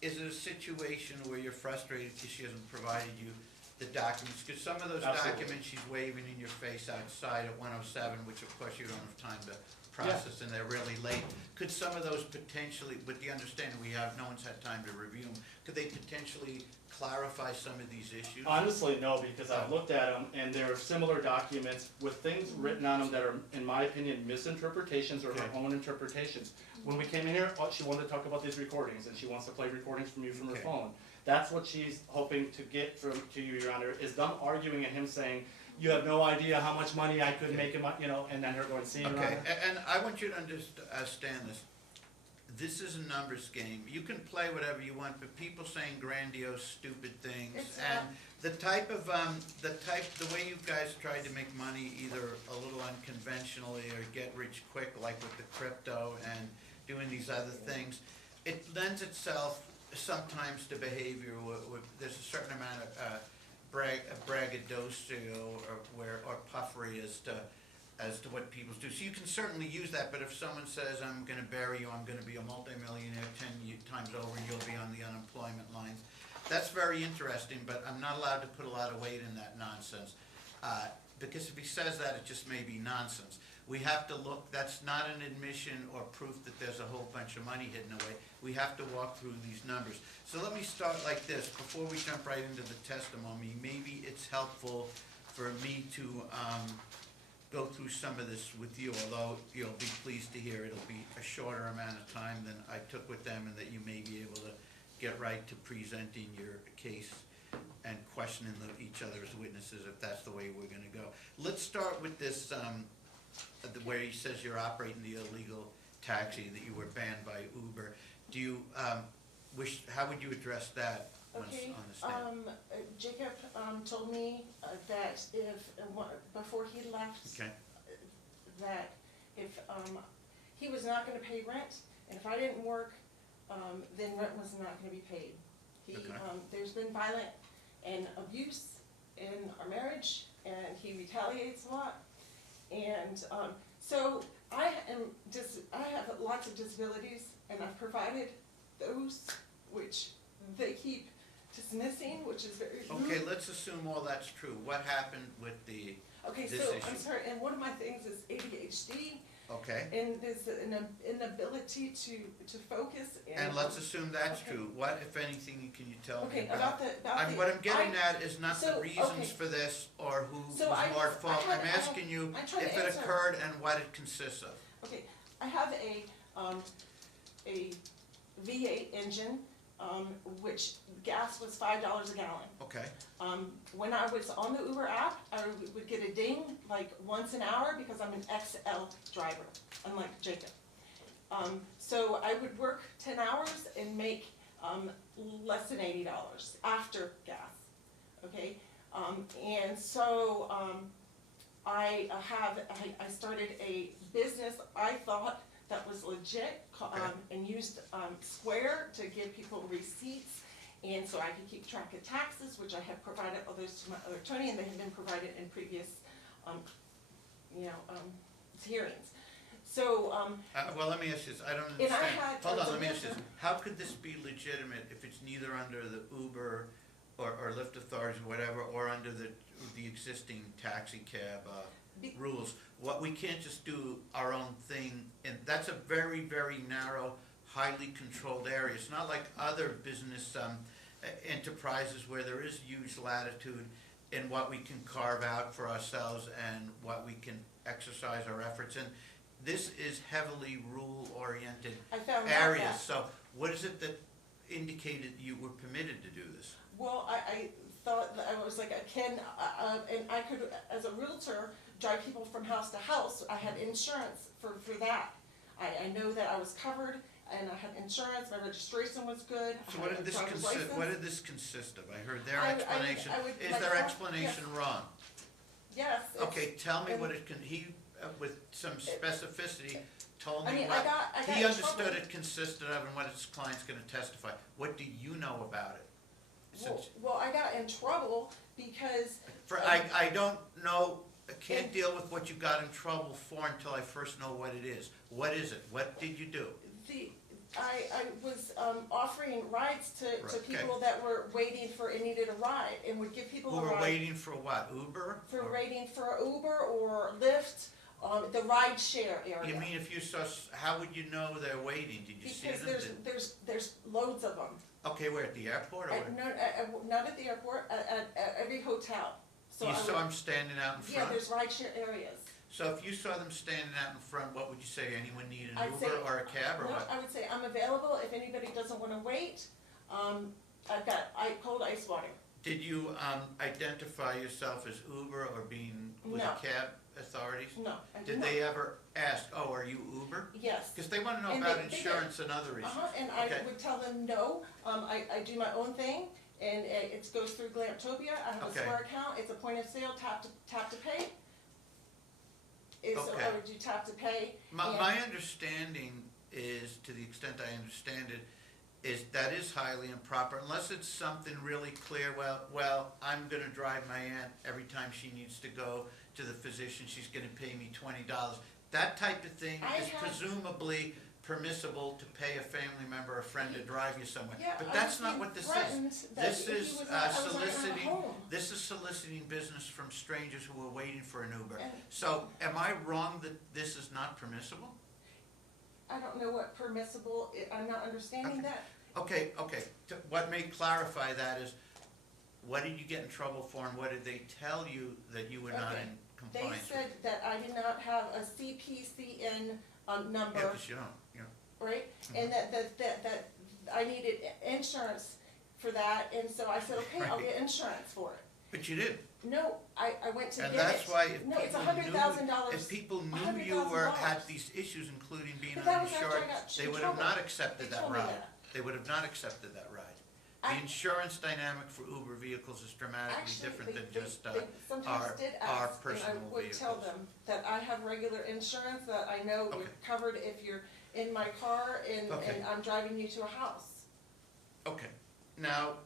Is it a situation where you're frustrated because she hasn't provided you the documents? Because some of those Absolutely. documents she's waving in your face outside at 107, which of course you don't have time to process and they're really late. Could some of those potentially, with the understanding no one's had time to review them, could they potentially clarify some of these issues? Honestly, no, because I've looked at them and there are similar documents with things written on them that are, in my opinion, misinterpretations or her Okay. own interpretations. When we came in here, she wanted to talk about these recordings and she wants to play recordings from you from her Okay. phone. That's what she's hoping to get to you, Your Honor, is them arguing and him saying, you have no idea how much money I could make, and then her going, see, Your Okay, Honor. and I want you to understand this. This is a numbers game. You can play whatever you want, but people saying grandiose, stupid things, It's and the way you guys tried to make money, either a little unconventionally or get rich quick, like with the crypto and doing these other things, it lends itself sometimes to behavior there's a certain amount of braggadocio or puffery as to what people do. So you can certainly use that, but if someone says, I'm gonna bury you, I'm gonna be a multimillionaire 10 times over, you'll be on the unemployment lines, that's very interesting, but I'm not allowed to put a lot of weight in that nonsense. because if he says that, it just may be nonsense. We have to look, that's not an admission or proof that there's a whole bunch of money hidden away. We have to walk through these numbers. So let me start like this, before we jump right into the testimony, maybe it's helpful for me to go through some of this with you, although you'll be pleased to hear it'll be a shorter amount of time than I took with them, and that you may be able to get right to presenting your case and questioning each other's witnesses, if that's the way we're gonna go. Let's start with this, where he says you're operating the illegal taxi, that you were banned by Uber. Do you, how would you address that once Okay, on the stand? Jacob, told me that if, before he left, Okay, that if, he was not gonna pay rent, and if I didn't work, then rent was not gonna be paid. He, Okay. There's been violent and abuse in our marriage, and he retaliates a lot. And, so I have lots of disabilities, and I've provided those, which they keep dismissing, which is very rude. okay, let's assume all that's true. What happened with the, Okay, this so, issue. I'm sorry, and one of my things is ADHD, okay? and there's an inability to focus, And let's assume that's Okay. true. What, if anything, can you tell me Okay, about? What I'm getting at is not the so, reasons okay. for this or who was So I- more at fault. I had- I'm I have- asking you I'm trying if to it answer. occurred and what it consists of. Okay, I have a V8 engine, which gas was $5 a gallon. Okay, When I was on the Uber app, I would get a ding like once an hour because I'm an XL driver, unlike Jacob. So I would work 10 hours and make less than $80 after gas, okay? And so I started a business I thought that was legit, Okay. and used Square to give people receipts, and so I could keep track of taxes, which I have provided all those to my other attorney, and they have been provided in previous, hearings. So, well, let me ask you this, I don't And I understand. had- Hold on, as a let me ask you this. realtor- How could this be legitimate if it's neither under the Uber or Lyft authorities or whatever, or under the existing taxi cab Be- rules? What, we can't just do our own thing, and that's a very, very narrow, highly controlled area. It's not like other business enterprises where there is huge latitude in what we can carve out for ourselves and what we can exercise our efforts in. This is heavily rule-oriented I found out areas, that. so what is it that indicated you were permitted to do this? Well, I thought that I was like, and I could, as a realtor, drive people from house to house. I had insurance for that. I know that I was covered, and I had insurance, my registration was good. I So had what a did this driver's consist, license. what did this consist of? I heard their I would- explanation. I would Is like their to- explanation wrong? Yes. it's- Okay, tell me and- what it can, he, with some specificity, told I me mean, I what got he in understood trouble. it consisted of and what his client's gonna testify. What do you know about it? Since, Well, I got in trouble because, I don't know, I can't deal with what you got in trouble for until I first know what it is. What is it? What did you do? I was offering rides to Right, okay. people that were waiting for and needed a ride, and would give people Who a were ride. waiting for what, Uber? For Or- waiting for Uber or Lyft, the ride share area. You mean if you saw, how would you know they're waiting? Did you see Because them? there's loads of them. Okay, where, at the airport or where? Not at the airport, at every hotel. So You I saw would- them standing out in Yeah, front? there's ride share areas. So if you saw them standing out in front, what would you say? Anyone need an I'd Uber say- or a cab or No, what? I would say I'm available if anybody doesn't wanna wait. I've got cold ice water. Did you identify yourself as Uber or being with the No. cab authorities? No, I did Did not. they ever ask, oh, are you Uber? Yes. Because they want to know And about they did. insurance and other issues. And I Okay. would tell them, no, I do my own thing, and it goes through Glantopia, I have a Okay. Square account, it's a point of sale, tap to pay. So I Okay. would do tap to pay. My understanding is, to the extent I understand it, is that is highly improper, unless it's something really clear, well, I'm gonna drive my aunt every time she needs to go to the physician, she's gonna pay me $20. That type of thing I is have- presumably permissible to pay a family member or friend to drive you somewhere. Yeah, But I that's was not being what this is. threatened that This if he is was not- I was not gonna have a soliciting, home. this is soliciting business from strangers who are waiting for an Uber. And- So am I wrong that this is not permissible? I don't know what permissible, I'm not understanding that. Okay, what may clarify that is, what did you get in trouble for and what did they tell you that you were not Okay. in They compliance with? said that I did not have a CPCN Yeah, number, because you don't, you know. right? And that I needed insurance for that, and so I said, okay, I'll Right. get insurance for it. But you did. No, I went to get And it. that's why if No, it's people $100,000. if people knew you were, had $100,000. these issues, including being But that was after I uninsured, got they in would have trouble. not accepted They that told me ride. that. They would have not accepted that ride. The I- insurance dynamic for Uber vehicles is dramatically Actually, different than they just, sometimes our- did our ask, and I personal would tell vehicles. them that I have regular insurance, that I know you're Okay. covered if you're in my car and Okay. I'm driving you to a house. okay. Now,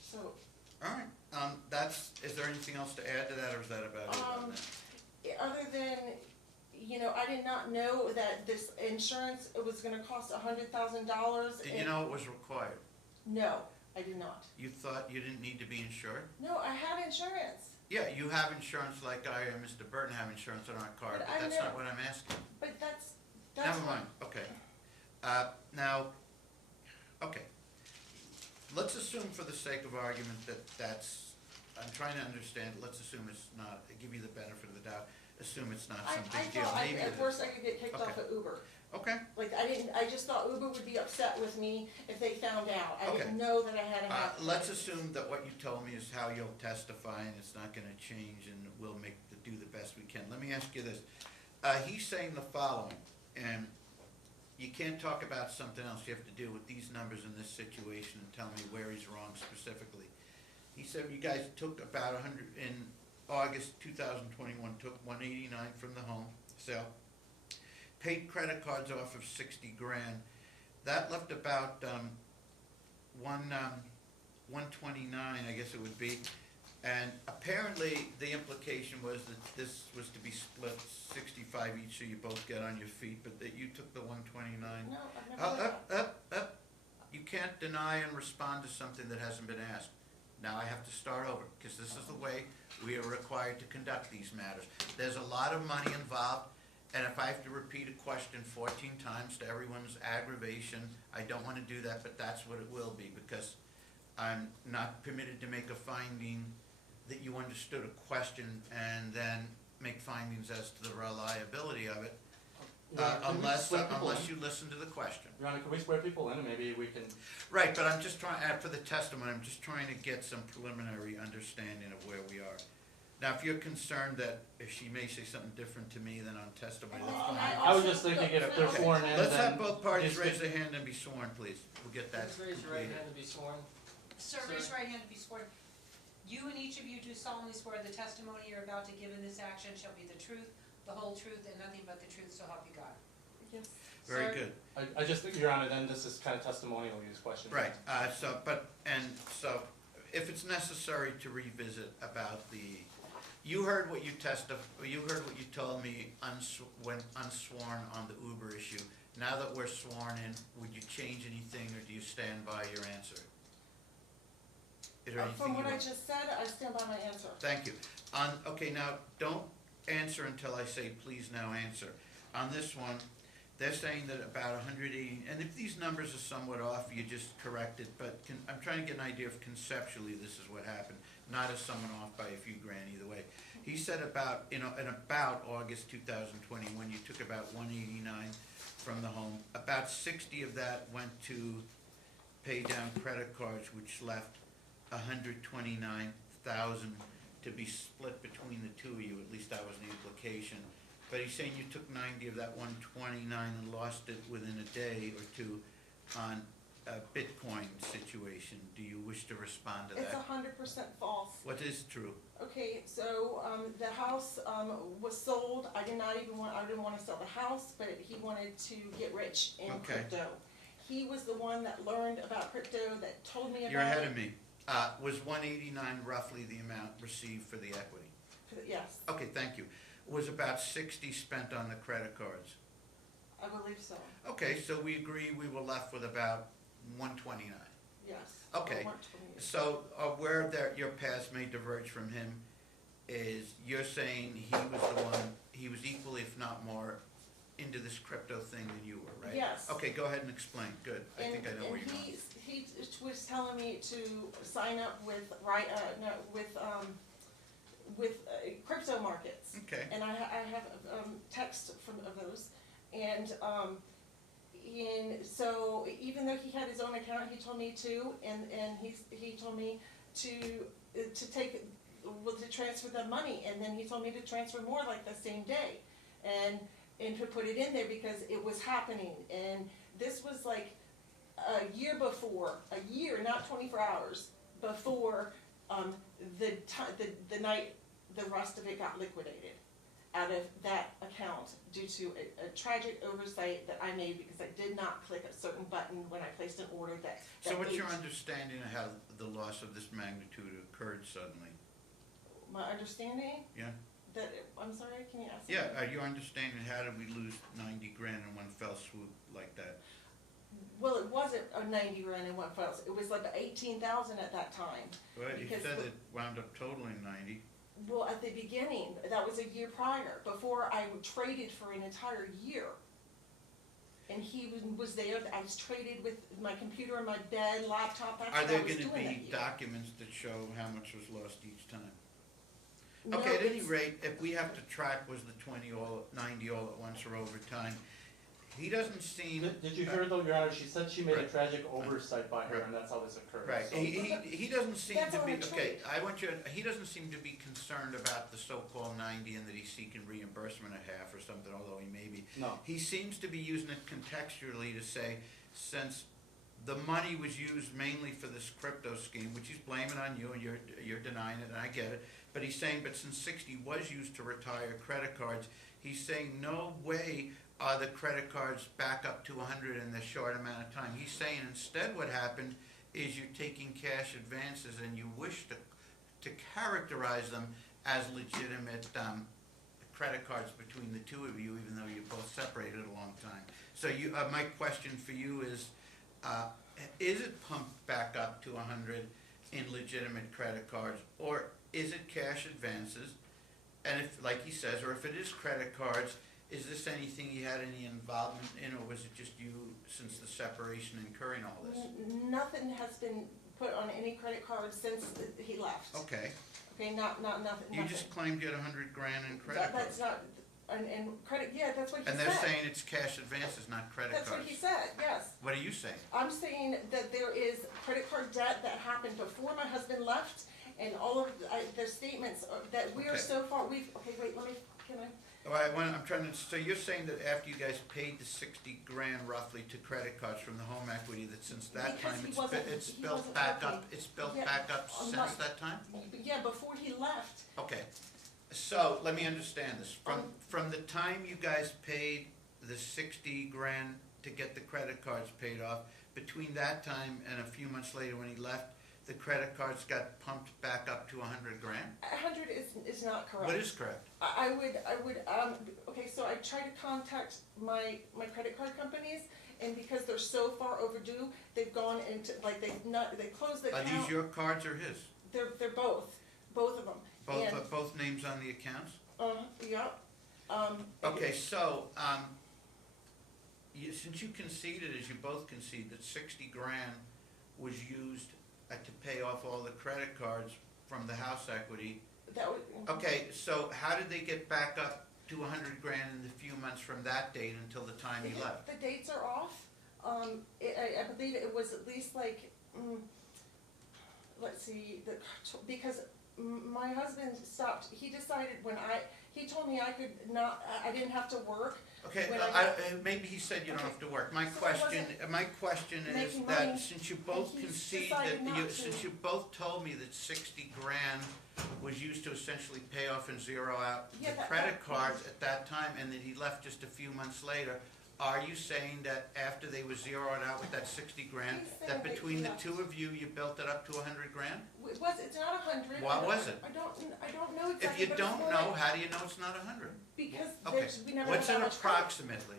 So, all right, is there anything else to add to that, or is that about it on that? other than, I did not know that this insurance, it was gonna cost $100,000. Did you know it was required? No, I did not. You thought you didn't need to be insured? No, I had insurance, Yeah, you have insurance like I and Mr. Burton have insurance on our car, But but I that's know- not what I'm asking. but that's Never what- mind, okay. Now, okay. Let's assume for the sake of argument that I'm trying to understand, let's assume it's not, I give you the benefit of the doubt, assume it's not some I big deal, thought, maybe it at is. worst, I could get kicked off Okay. of Uber. Okay, Like, I just thought Uber would be upset with me if they found out. I Okay. didn't know that I had a half. let's assume that what you told me is how you'll testify and it's not gonna change and we'll do the best we can. Let me ask you this, he's saying the following, and you can't talk about something else, you have to deal with these numbers in this situation and tell me where he's wrong specifically. He said you guys took about 100, in August 2021, took 189 from the home sale, paid credit cards off of 60 grand. That left about 129, I guess it would be. And apparently, the implication was that this was to be split 65 each, so you both get on your feet, but that you took the 129. No, I've never done that. You can't deny and respond to something that hasn't been asked. Now I have to start over, because this is the way we are required to conduct these matters. There's a lot of money involved, and if I have to repeat a question 14 times to everyone's aggravation, I don't want to do that, but that's what it will be, because I'm not permitted to make a finding that you understood a question and then make findings as to the reliability of it, Your Honor, can we unless swear people in? you listen to the question. Your Honor, can we swear people in and maybe we can, Right, but I'm just trying, for the testimony, I'm just trying to get some preliminary understanding of where we are. Now, if you're concerned that if she may say something different to me than on testimony, that's And fine. I was just thinking if they're Okay. sworn in, Let's then have both parties just- raise their hand and be sworn, please. We'll get that Please raise your right completed. hand to be sworn. Sir, raise your right hand to be sworn. You and each of you do solemnly swear the testimony you're about to give in this action shall be the truth, the whole truth, and nothing but the truth, so help you God. Yes. Very Sir? good. I just think, Your Honor, then this is kind of testimonial, these questions. Right, so if it's necessary to revisit about you heard what you told me when unsworn on the Uber issue. Now that we're sworn in, would you change anything, or do you stand by your answer? Is there anything From you what I want- just said, I stand by my answer. Thank you. Okay, now, don't answer until I say, please now answer. On this one, they're saying that about 180, and if these numbers are somewhat off, you just correct it, but I'm trying to get an idea of conceptually this is what happened, not as someone off by a few grand either way. He said in about August 2020, when you took about 189 from the home, about 60 of that went to pay down credit cards, which left 129,000 to be split between the two of you, at least that was the implication. But he's saying you took 90 of that 129 and lost it within a day or two on a Bitcoin situation. Do you wish to respond to It's that? 100% false. What is true? Okay, so, the house, was sold, I didn't wanna sell the house, but he wanted to get rich in Okay. crypto. He was the one that learned about crypto, that told me about it. You're ahead of me. Was 189 roughly the amount received for the equity? Yes, Okay, thank you. Was about 60 spent on the credit cards? I believe so, Okay, so we agree we were left with about 129. yes. Okay. Or 128. So where your paths may diverge from him is you're saying he was the one, he was equally, if not more, into this crypto thing than you were, right? Yes. Okay, go ahead and explain. Good. I think I know where you're going. And he was telling me to sign up with, crypto markets. Okay. And I have, text of those, and, so even though he had his own account, he told me to, and he told me to transfer the money, and then he told me to transfer more like the same day, and to put it in there because it was happening, and this was like a year, not 24 hours, before, the night the rest of it got liquidated out of that account due to a tragic oversight that I made because I did not click a certain button when I placed an order that. So what's your age- understanding of how the loss of this magnitude occurred suddenly? My understanding Yeah? that, I'm sorry, can you ask? Yeah, are you understanding how did we lose 90 grand in one fell swoop like that? Well, it wasn't a 90 grand in one fell, it was like 18,000 at that time. Well, you Because said the- it wound up totaling 90. Well, at the beginning, that was a year prior, before I traded for an entire year. And he was there, I was traded with my computer and my bed, laptop, that's Are what I there was gonna doing that be year. documents that show how much was lost each time? No, Okay, at any it's- rate, if we have to track was the 90 all at once or over time, he doesn't seem. Did you hear though, Your Honor, she said she made a Right. tragic oversight by her, Right. and that's how this occurred. Right, So- he doesn't seem That's to on be, the okay, trade. I want you, he doesn't seem to be concerned about the so-called 90 and that he's seeking reimbursement of half or something, although he may be. No, He seems to be using it contextually to say, since the money was used mainly for this crypto scheme, which he's blaming on you and you're denying it, and I get it, but he's saying, but since 60 was used to retire credit cards, he's saying no way are the credit cards back up to 100 in this short amount of time. He's saying instead what happened is you're taking cash advances and you wish to characterize them as legitimate credit cards between the two of you, even though you're both separated a long time. So my question for you is it pumped back up to 100 in legitimate credit cards, or is it cash advances? And if, like he says, or if it is credit cards, is this anything you had any involvement in, or was it just you, since the separation, incurring all this? Nothing has been put on any credit card since he left. Okay, Okay, nothing, you just claimed you had 100 grand in credit That's cards. not, and credit, yeah, that's what he said. And they're saying it's cash advances, not credit That's cards. what he said, yes. What are you saying? I'm saying that there is credit card debt that happened before my husband left, and all of the statements that we are Okay. so far, okay, wait, can I? All right, I'm trying to, so you're saying that after you guys paid the 60 grand roughly to credit cards from the home equity, that since that Because time, he it's wasn't- it's he built wasn't back working. up, it's built Yeah, back up I'm since not- that time? Yeah, before he left, Okay, so let me understand this. Um, From the time you guys paid the 60 grand to get the credit cards paid off, between that time and a few months later when he left, the credit cards got pumped back up to 100 grand? 100 is not correct. What is correct? I would, okay, so I tried to contact my credit card companies, and because they're so far overdue, they've gone into, like, they closed the Are account. these your cards or his? They're both of them. And, Both names on the accounts? yeah, Okay, so, since you conceded, as you both conceded, that 60 grand was used to pay off all the credit cards from the house equity, that would. okay, so how did they get back up to 100 grand in the few months from that date until the time he left? The dates are off, I believe it was at least like, let's see, because my husband stopped, he decided he told me I could not, I didn't have to work. Okay, When I maybe he said you don't Okay. have to work. My So I question is making that money, since you both and he's concede decided not to. since you both told me that 60 grand was used to essentially pay off and zero out Yeah, the that- credit cards at that time, and that he left just a few months later, are you saying that after they were zeroed out with that 60 grand, He's saying that that he between the left. two of you, you built it up to 100 grand? It's not 100. What was it? I don't know exactly. If you but it's don't more know, like- how do you know it's not 100? Because Okay, we never what's had it that much credit. approximately?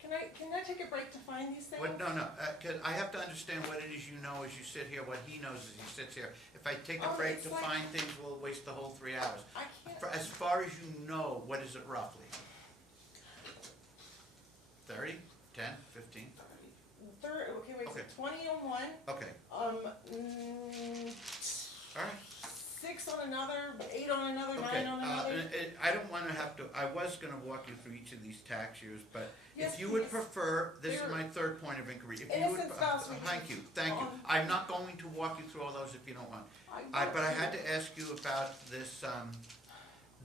Can can I take a break to find these things? What, no, 'cause I have to understand what it is you know as you sit here, what he knows as he sits here. If I take a Oh, break it's to like- find things, we'll waste the whole 3 hours. I can't. As far as you know, what is it roughly? 30, 10, 15? Okay, wait, so Okay. 20 on one, Okay, um, all right. 6 on another, 8 on another, 9 Okay, on another. I don't wanna have to, I was gonna walk you through each of these tax years, but Yes, if you would please. prefer, this is They're- my third point of inquiry. If you would, Innocent spouse thank you, thank you. Um, I'm not going to walk you through all those if you don't want. But I had to ask you about this,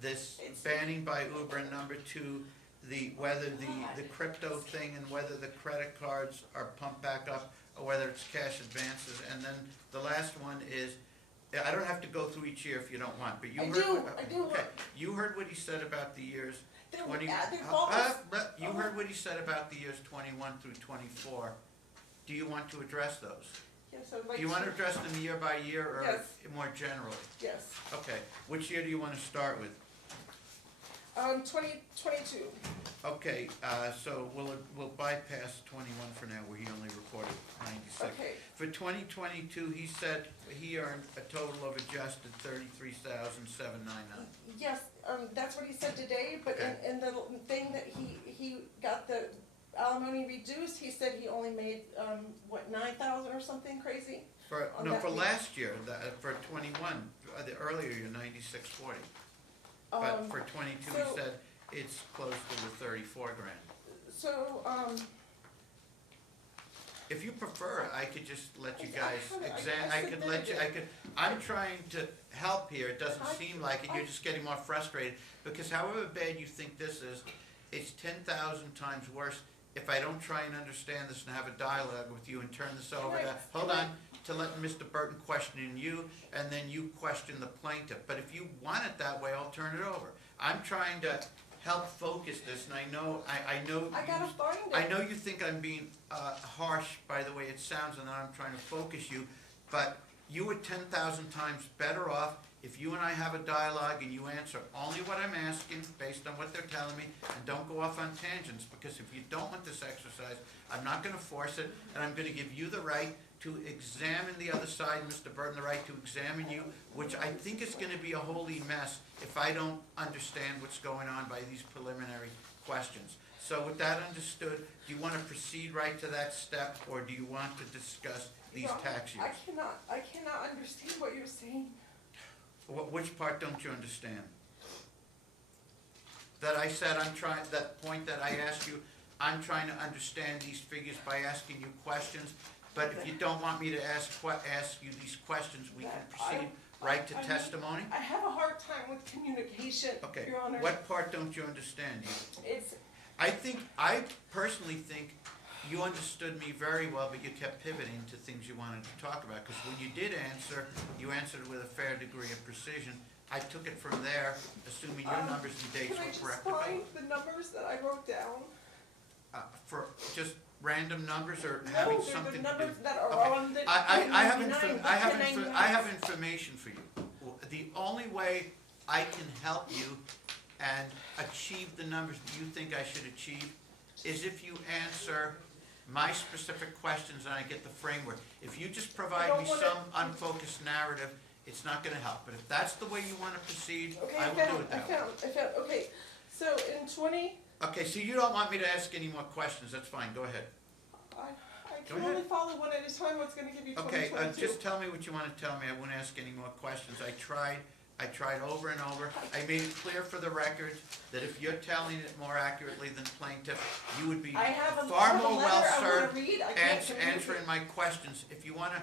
this It's- banning by Uber, and number two, whether the crypto thing and whether the credit cards are pumped back up, or whether it's cash advances, and then the last one is, I don't have to go through each year if you don't want, but you I heard. do, what- I do. Okay, you heard what he said about the years They're, 20. they're both. But you heard what he said about the years 21 through 24. Do you want to address those? Yes, I'd like Do you want to to. address them year by year or Yes. more generally? Yes, Okay, which year do you want to start with? 2022. Okay, so we'll bypass 21 for now, where he only reported 96. Okay, For 2022, he said he earned a total of adjusted 33,799. yes, that's what he said today, but Okay. in the thing that he got the alimony reduced, he said he only made, 9,000 or something crazy? On No, that for week. last year, for 21, the earlier year, 9640. But for 22, he so- said it's close to the 34 grand. So, If you prefer, I could just let you I- guys I could let you, I'm trying to help here, it doesn't seem like it, you're just getting more frustrated, because however bad you think this is, it's 10,000 times worse if I don't try and understand this and have a dialogue with you and turn this over to, hold on, to let Mr. Burton question you, and then you question the plaintiff, but if you want it that way, I'll turn it over. I'm trying to help focus this, and I know I gotta find it. I know you think I'm being harsh by the way it sounds and that I'm trying to focus you, but you are 10,000 times better off if you and I have a dialogue and you answer only what I'm asking based on what they're telling me, and don't go off on tangents, because if you don't want this exercise, I'm not gonna force it, and I'm gonna give you the right to examine the other side, Mr. Burton, the right to examine you, which I think is gonna be a holy mess if I don't understand what's going on by these preliminary questions. So with that understood, do you want to proceed right to that step, or do you want to discuss these No, tax years? I cannot understand what you're saying. Which part don't you understand? That I said that point that I asked you, I'm trying to understand these figures by asking you questions, but if you don't want me to ask you these questions, we can proceed right to testimony? I have a hard time with communication, Okay, Your Honor. what part don't you understand? It's, I personally think you understood me very well, but you kept pivoting to things you wanted to talk about, because when you did answer, you answered with a fair degree of precision. I took it from there, assuming your numbers and dates can I were just correct. find the numbers that I wrote down? For just random numbers or having No, they're something the to numbers do? that are Okay. on the I have 1099, I have information for you. The only way I can help you and achieve the numbers that you think I should achieve is if you answer my specific questions and I get the framework. If you just provide me some unfocused narrative, it's not gonna help. But if that's the way you wanna proceed, Okay, I will do it that way. I found, okay, so in 20, Okay, so you don't want me to ask any more questions, that's fine, go ahead. I Go can ahead. only follow one at a time, what's gonna give you Okay, 2022? just tell me what you wanna tell me, I won't ask any more questions. I tried over and over. I made it clear for the record that if you're telling it more accurately than plaintiff, you would be I have a far letter more well I served wanna read, I can't communicate. answering my questions. If you wanna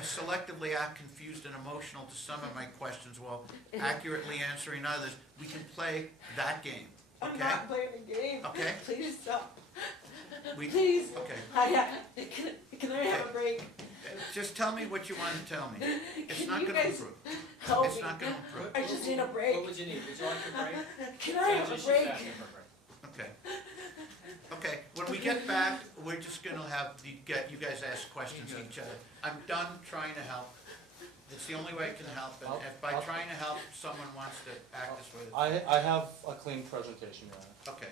selectively act confused and emotional to some of my questions while accurately answering others, we can play that game, I'm okay? not playing a game. Okay. Please stop. We- Please. Okay, Can I have a break? just tell me what you wanna tell me. It's Can not you gonna guys improve. help It's me? not gonna improve. I just need a break. What would you need? Would you like a break? Can I have a She's break? asking for a break. Okay. Okay, when we get back, we're just gonna have you guys ask questions of each other. I'm done trying to help. It's the only way I can help, and if by trying to help, someone wants to act this way, I have a clean presentation, Your Honor. okay.